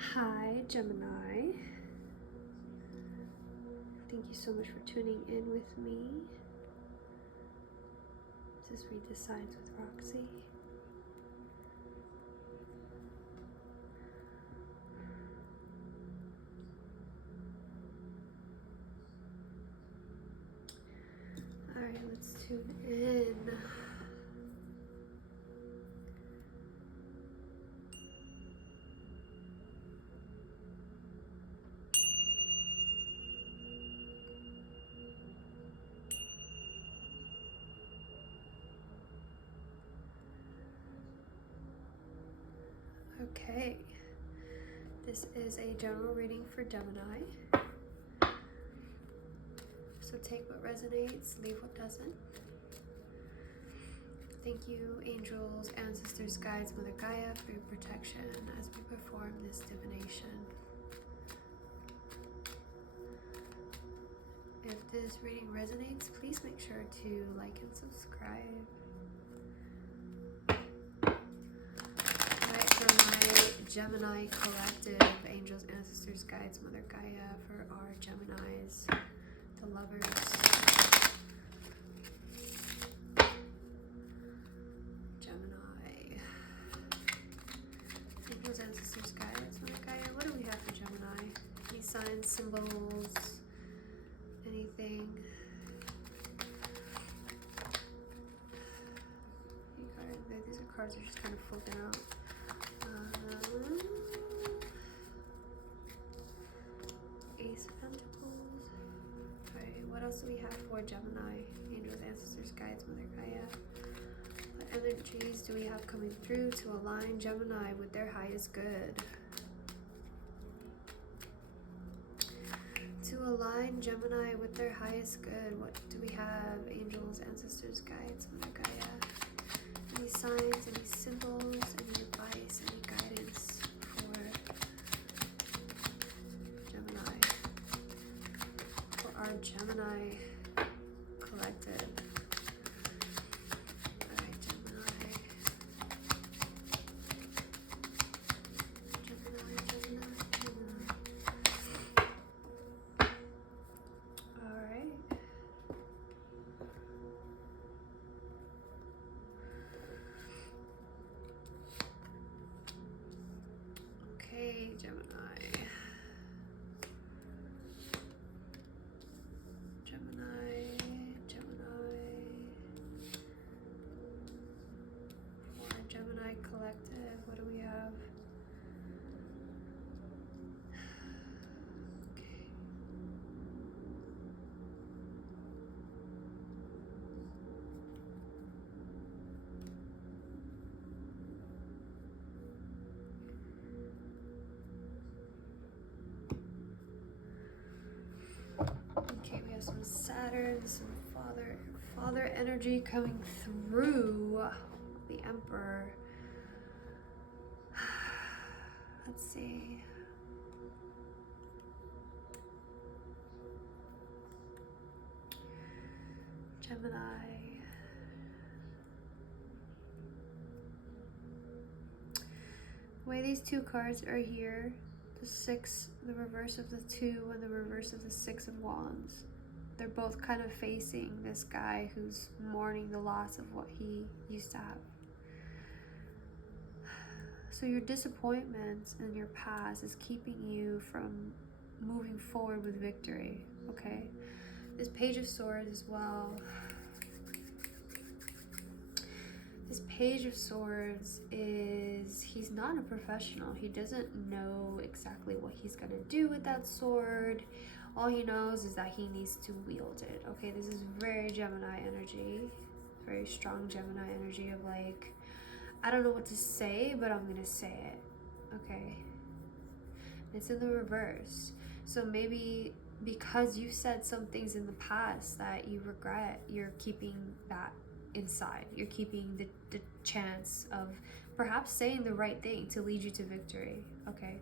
Hi, Gemini. Thank you so much for tuning in with me. This is Read the Signs with Roxy. Alright, let's tune in. Okay, this is a general reading for Gemini. So take what resonates, leave what doesn't. Thank you, angels, ancestors, guides, Mother Gaia, for your protection as we perform this divination. If this reading resonates, please make sure to like and subscribe. Alright, for my Gemini collective, angels, ancestors, guides, Mother Gaia, for our Geminis, the lovers. Gemini. Angels, ancestors, guides, Mother Gaia. What do we have for Gemini? Any signs, symbols, anything? These are cards that are just kind of flipping out. Ace of Pentacles. Alright, what else do we have for Gemini? Angels, ancestors, guides, Mother Gaia. What energies do we have coming through to align Gemini with their highest good? To align Gemini with their highest good, what do we have? Angels, ancestors, guides, Mother Gaia. Any signs, any symbols, any advice, any guidance for Gemini? For our Gemini collective. Alright, Gemini. Alright. Okay, Gemini. For our Gemini collective, what do we have? Okay. Okay, we have some Saturn, some father energy coming through. The Emperor. Let's see. Gemini. The way these two cards are here, the 6, the reverse of the 2, and the reverse of the 6 of Wands. They're both kind of facing this guy who's mourning the loss of what he used to have. So your disappointments in your past is keeping you from moving forward with victory, okay? This Page of Swords as well. This Page of Swords is, he's not a professional. He doesn't know exactly what he's gonna do with that sword. All he knows is that he needs to wield it, okay? This is very Gemini energy, very strong Gemini energy of like, I don't know what to say, but I'm gonna say it, okay? It's in the reverse. So maybe because you said some things in the past that you regret, you're keeping that inside. You're keeping the chance of perhaps saying the right thing to lead you to victory, okay?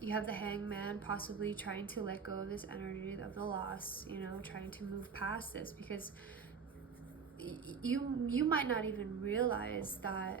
You have the Hangman possibly trying to let go of this energy of the loss, you know, trying to move past this, because you might not even realize that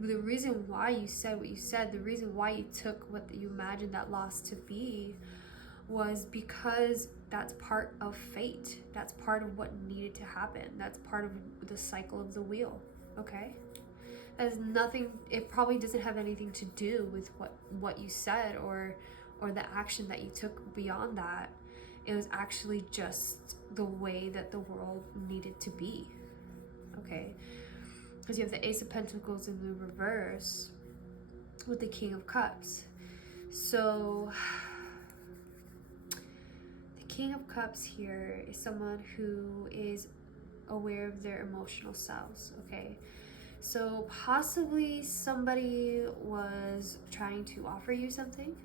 the reason why you said what you said, the reason why you took what you imagined that loss to be, was because that's part of fate. That's part of what needed to happen. That's part of the cycle of the wheel. Okay? That has nothing, it probably doesn't have anything to do with what you said or the action that you took beyond that. It was actually just the way that the world needed to be. Okay? Because you have the Ace of Pentacles in the reverse with the King of Cups. So the King of Cups here is someone who is aware of their emotional selves, okay? So possibly somebody was trying to offer you something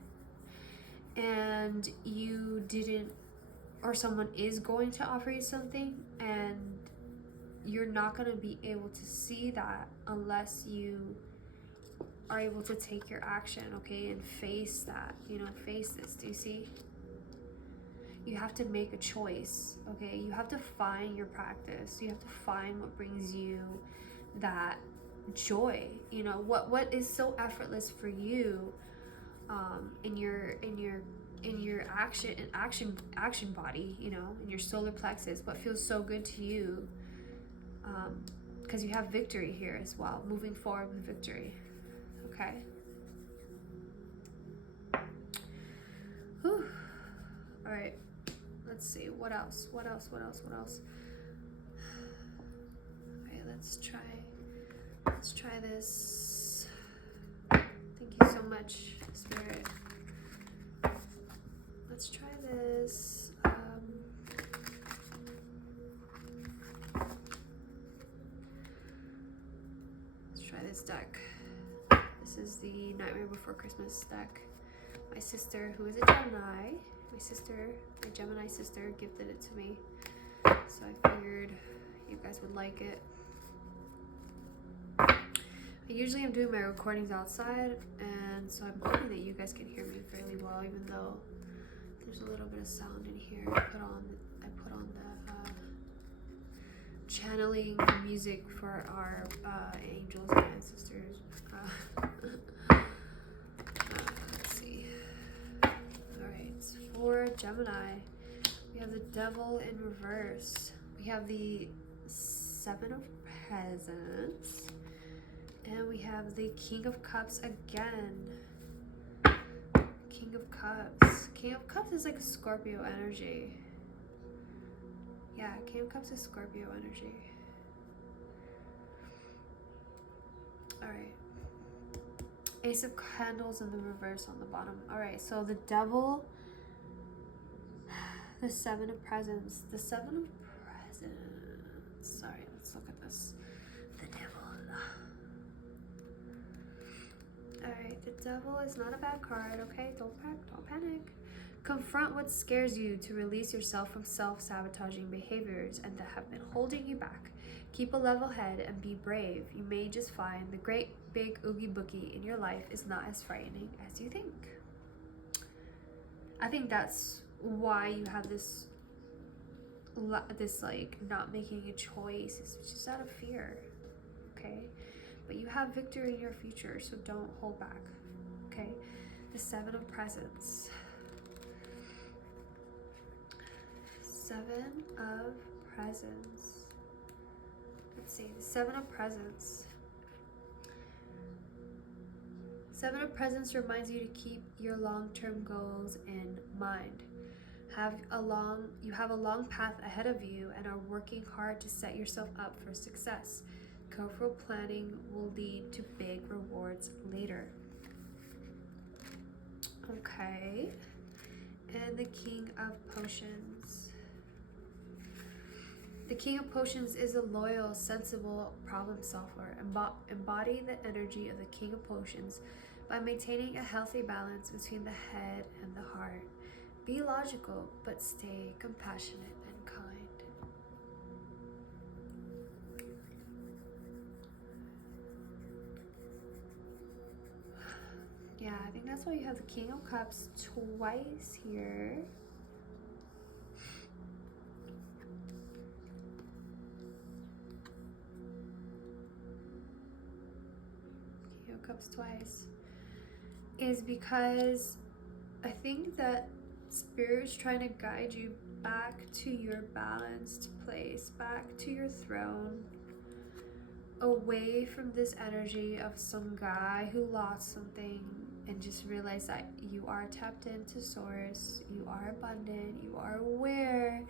and you didn't, or someone is going to offer you something, and you're not going to be able to see that unless you are able to take your action, okay, and face that, face this. Do you see? You have to make a choice, okay? You have to find your practice. You have to find what brings you that joy. What is so effortless for you, in your action body, in your solar plexus. What feels so good to you, because you have victory here as well, moving forward with victory. Okay. Whew. All right. Let's see. What else? Okay, let's try this. Thank you so much, Spirit. Let's try this. Let's try this deck. This is the Nightmare Before Christmas deck. My sister, who is a Gemini, my Gemini sister gifted it to me. So I figured you guys would like it. I usually am doing my recordings outside, and so I'm hoping that you guys can hear me fairly well, even though there's a little bit of sound in here. I put on the channeling music for our angels and ancestors. Let's see. Alright, for Gemini, we have the Devil in reverse. We have the Seven of Presents. And we have the King of Cups again. King of Cups. King of Cups is like a Scorpio energy. Yeah, King of Cups is Scorpio energy. Alright. Ace of Candles in the reverse on the bottom. Alright, so the Devil, the Seven of Presents. The Seven of Presents. Sorry, let's look at this. The Devil. Alright, the Devil is not a bad card, okay? Don't panic. Confront what scares you to release yourself from self-sabotaging behaviors and that have been holding you back. Keep a level head and be brave. You may just find the great big oogie boogie in your life is not as frightening as you think. I think that's why you have this like not making a choice. It's just out of fear, okay? But you have victory in your future, so don't hold back, okay? The Seven of Presents. Seven of Presents. Let's see, the Seven of Presents. Seven of Presents reminds you to keep your long-term goals in mind. You have a long path ahead of you and are working hard to set yourself up for success. Careful planning will lead to big rewards later. Okay. And the King of Potions. The King of Potions is a loyal, sensible problem solver. Embody the energy of the King of Potions by maintaining a healthy balance between the head and the heart. Be logical, but stay compassionate and kind. Yeah, I think that's why you have the King of Cups twice here. Cups twice, is because I think that Spirit's trying to guide you back to your balanced place, back to your throne, away from this energy of some guy who lost something, and just realize that you are tapped into source, you are abundant, you are aware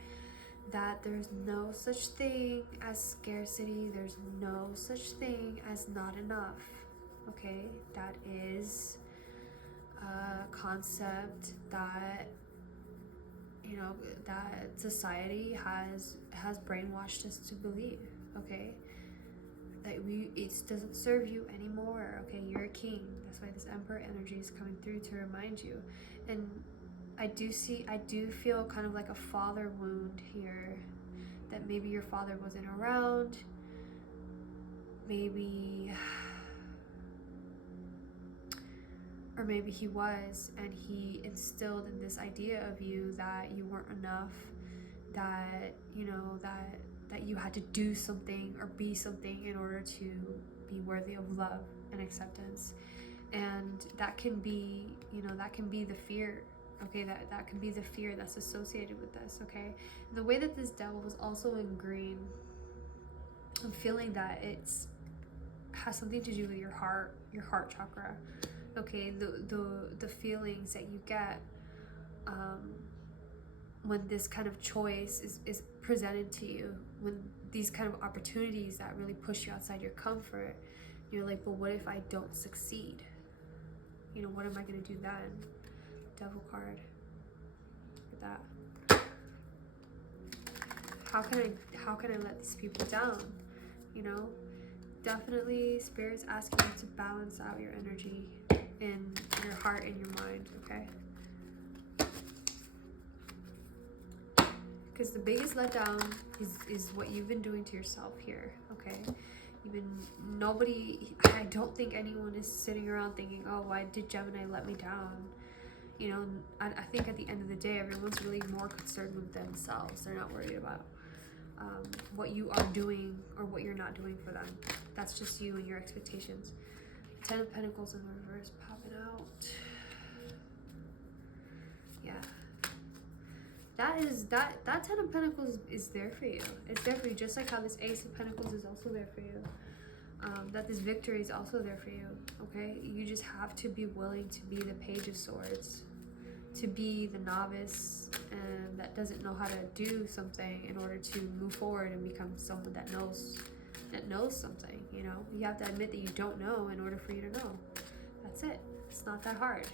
that there's no such thing as scarcity, there's no such thing as not enough, okay? That is a concept that, you know, that society has brainwashed us to believe, okay? That it doesn't serve you anymore, okay? You're a king. That's why this Emperor energy is coming through to remind you. And I do feel kind of like a father wound here, that maybe your father wasn't around, maybe, or maybe he was, and he instilled in this idea of you that you weren't enough, that, you know, that you had to do something or be something in order to be worthy of love and acceptance. And that can be, you know, that can be the fear, okay? That can be the fear that's associated with this, okay? And the way that this devil was also in green, I'm feeling that has something to do with your heart chakra, okay? The feelings that you get when this kind of choice is presented to you, when these kind of opportunities that really push you outside your comfort, you're like, but what if I don't succeed? You know, what am I going to do then? Devil card. Look at that. How can I let these people down? You know, definitely Spirit's asking you to balance out your energy in your heart and your mind, okay? Because the biggest letdown is what you've been doing to yourself here, okay? I don't think anyone is sitting around thinking, oh, why did Gemini let me down? You know, I think at the end of the day, everyone's really more concerned with themselves. They're not worried about what you are doing or what you're not doing for them. That's just you and your expectations. Ten of Pentacles in reverse popping out. Yeah. That Ten of Pentacles is there for you. It's there for you, just like how this Ace of Pentacles is also there for you. That this Victory is also there for you, okay? You just have to be willing to be the Page of Swords, to be the novice that doesn't know how to do something in order to move forward and become someone that knows something, you know? You have to admit that you don't know in order for you to know. That's it. It's not that hard.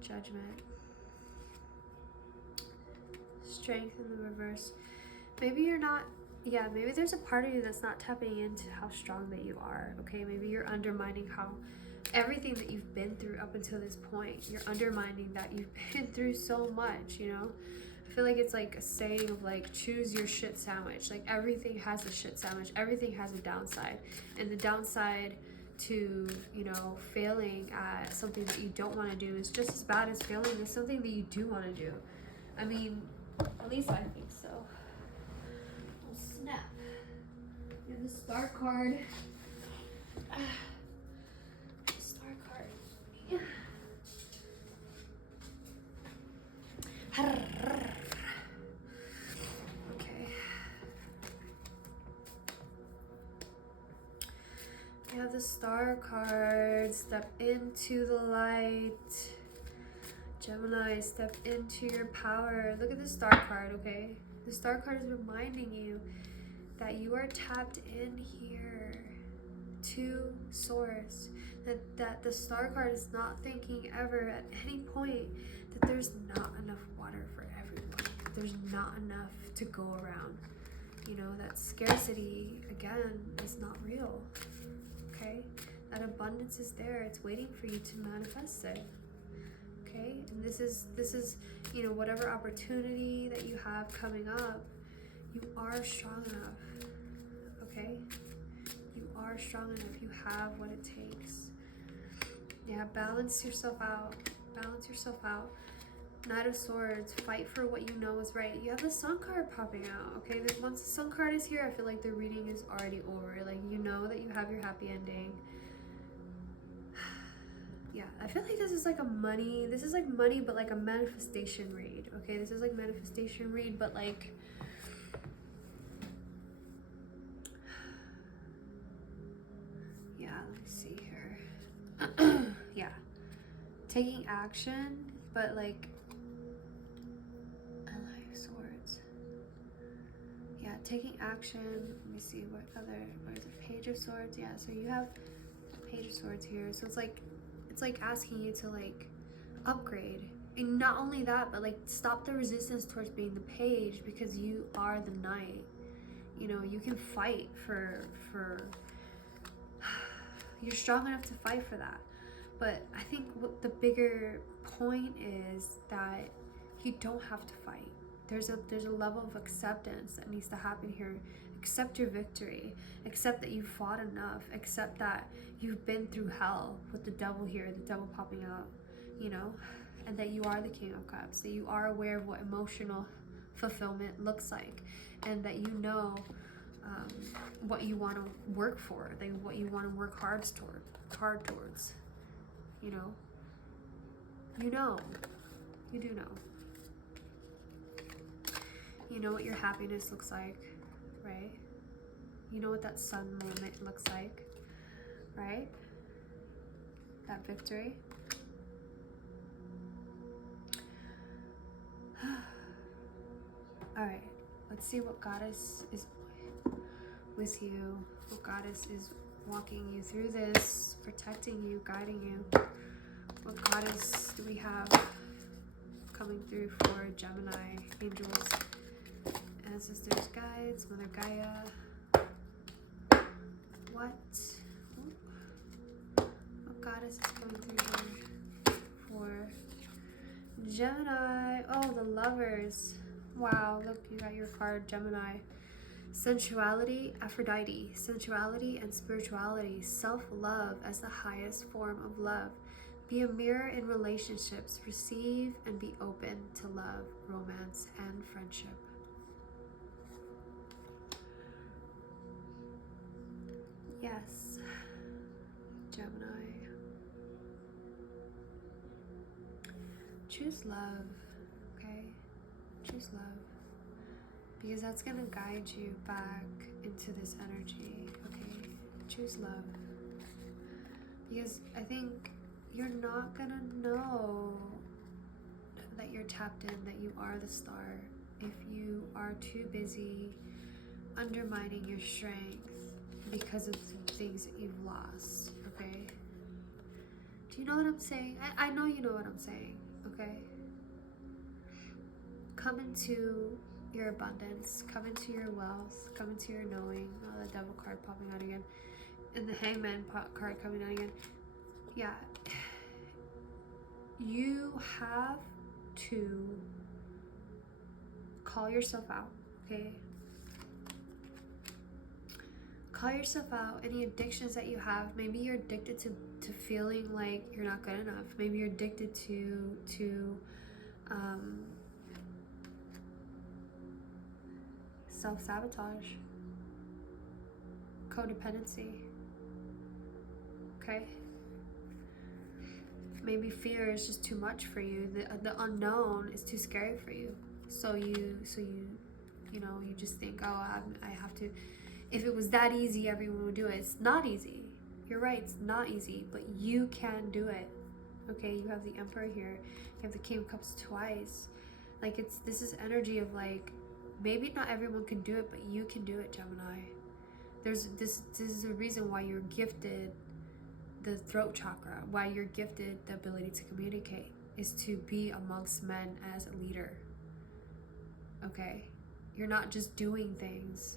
Judgment. Strength in the reverse. Maybe you're not, maybe there's a part of you that's not tapping into how strong that you are, okay? Maybe you're undermining how everything that you've been through up until this point. You're undermining that you've been through so much, you know? I feel like it's like a saying of like, choose your shit sandwich. Like everything has a shit sandwich. Everything has a downside. And the downside to, you know, failing at something that you don't want to do is just as bad as failing at something that you do want to do. I mean, at least I think so. Oh, snap. You have the Star card. Star card. Yeah. Okay. You have the Star card. Step into the light. Gemini, step into your power. Look at the Star card, okay? The Star card is reminding you that you are tapped in here to Source. That the Star card is not thinking ever at any point that there's not enough water for everyone. There's not enough to go around. You know, that scarcity, again, is not real, okay? That abundance is there. It's waiting for you to manifest it. Okay, and this is, you know, whatever opportunity that you have coming up, you are strong enough, okay? You are strong enough. You have what it takes. Yeah, balance yourself out. Balance yourself out. Knight of Swords, fight for what you know is right. You have the Sun card popping out, okay? Once the Sun card is here, I feel like the reading is already over. Like, you know that you have your happy ending. Yeah, I feel like this is like a money, this is like money, but like a manifestation read, okay? This is like manifestation read, but like, yeah, let me see here. Yeah, taking action, but like, I like swords. Yeah, taking action. Let me see what is it? Page of Swords. Yeah, so you have Page of Swords here. So it's like asking you to like upgrade. And not only that, but like stop the resistance towards being the page, because you are the knight. You know, you can fight for you're strong enough to fight for that. But I think what the bigger point is that you don't have to fight. There's a level of acceptance that needs to happen here. Accept your victory. Accept that you fought enough. Accept that you've been through hell with the devil here, the devil popping out, you know, and that you are the King of Cups, that you are aware of what emotional fulfillment looks like, and that you know what you want to work for, like what you want to work hard towards, you know. You do know. You know what your happiness looks like, right? You know what that sun moment looks like, right? That victory. All right, let's see what Goddess is with you. What Goddess is walking you through this, protecting you, guiding you. What Goddess do we have coming through for Gemini, angels, ancestors, guides, Mother Gaia? What Goddess is coming through here for Gemini? Oh, the Lovers. Wow, look, you got your card, Gemini. Sensuality, Aphrodite. Sensuality and spirituality. Self-love as the highest form of love. Be a mirror in relationships. Receive and be open to love, romance, and friendship. Yes, Gemini. Choose love, okay? Choose love. Because that's going to guide you back into this energy, okay? Choose love. Because I think you're not going to know that you're tapped in, that you are the star, if you are too busy undermining your strength because of the things that you've lost, okay? Do you know what I'm saying? I know you know what I'm saying, okay? Come into your abundance, come into your wealth, come into your knowing. Oh, the devil card popping out again. And the hangman card coming out again. Yeah. You have to call yourself out, okay? Call yourself out. Any addictions that you have. Maybe you're addicted to feeling like you're not good enough. Maybe you're addicted to self-sabotage, codependency, okay? Maybe fear is just too much for you. The unknown is too scary for you. So you know, you just think, oh, I have to. If it was that easy, everyone would do it. It's not easy. You're right, it's not easy, but you can do it. Okay, you have the Emperor here. You have the King of Cups twice. Like, this is energy of like, maybe not everyone can do it, but you can do it, Gemini. This is a reason why you're gifted the throat chakra, why you're gifted the ability to communicate, is to be amongst men as a leader. Okay? You're not just doing things.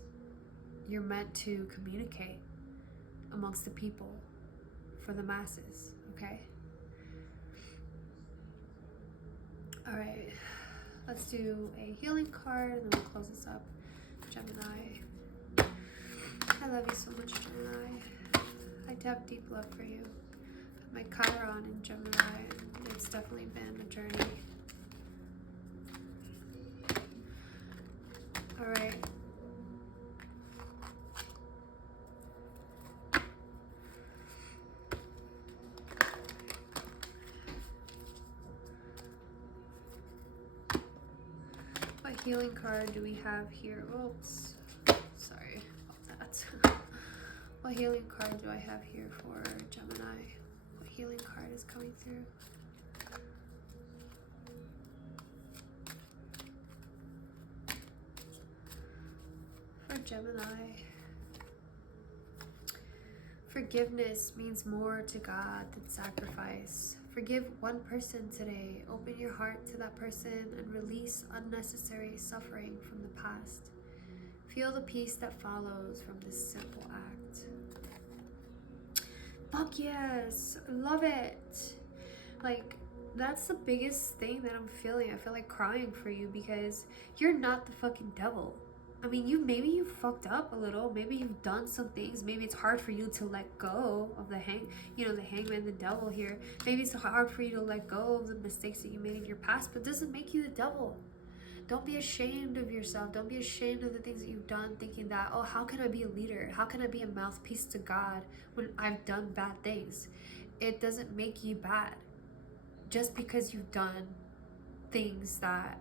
You're meant to communicate amongst the people for the masses, okay? All right. Let's do a healing card and then we'll close this up. Gemini. I love you so much, Gemini. I have deep love for you. My Chiron in Gemini, it's definitely been a journey. All right. healing card do we have here? Oops. Sorry about that. What healing card do I have here for Gemini? What healing card is coming through? For Gemini. Forgiveness means more to God than sacrifice. Forgive one person today. Open your heart to that person and release unnecessary suffering from the past. Feel the peace that follows from this simple act. Fuck yes! I love it! Like, that's the biggest thing that I'm feeling. I feel like crying for you because you're not the fucking devil. I mean, maybe you fucked up a little. Maybe you've done some things. Maybe it's hard for you to let go of the hangman, the devil here. Maybe it's hard for you to let go of the mistakes that you made in your past, but it doesn't make you the devil. Don't be ashamed of yourself. Don't be ashamed of the things that you've done, thinking that, oh, how can I be a leader? How can I be a mouthpiece to God when I've done bad things? It doesn't make you bad. Just because you've done things that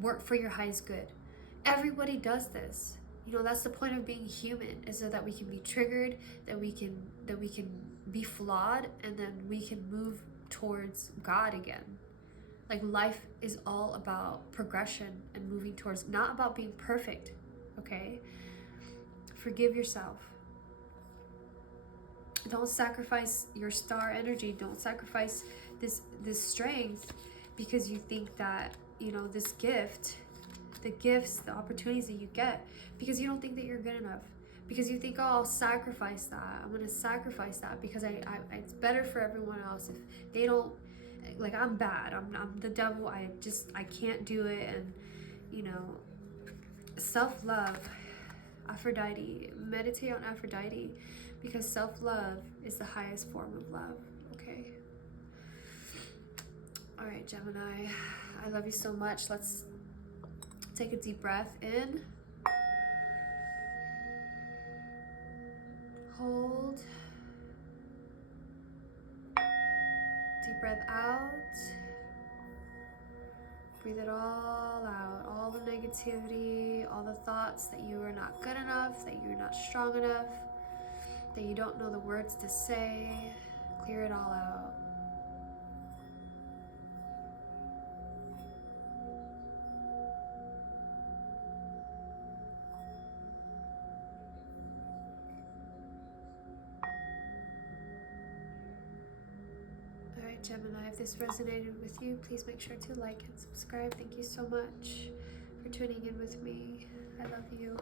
work for your highest good. Everybody does this. You know, that's the point of being human, is so that we can be triggered, that we can be flawed, and then we can move towards God again. Like, life is all about progression and moving towards, not about being perfect, okay? Forgive yourself. Don't sacrifice your star energy. Don't sacrifice this strength because you think that, you know, this gift, the gifts, the opportunities that you get, because you don't think that you're good enough. Because you think, oh, I'll sacrifice that. I'm going to sacrifice that because it's better for everyone else if they don't, like, I'm bad. I'm the devil. I can't do it. And, you know, self-love, Aphrodite, meditate on Aphrodite, because self-love is the highest form of love, okay? All right, Gemini, I love you so much. Let's take a deep breath in. Hold. Deep breath out. Breathe it all out. All the negativity, all the thoughts that you are not good enough, that you're not strong enough, that you don't know the words to say. Clear it all out. Alright, Gemini, if this resonated with you, please make sure to like and subscribe. Thank you so much for tuning in with me. I love you.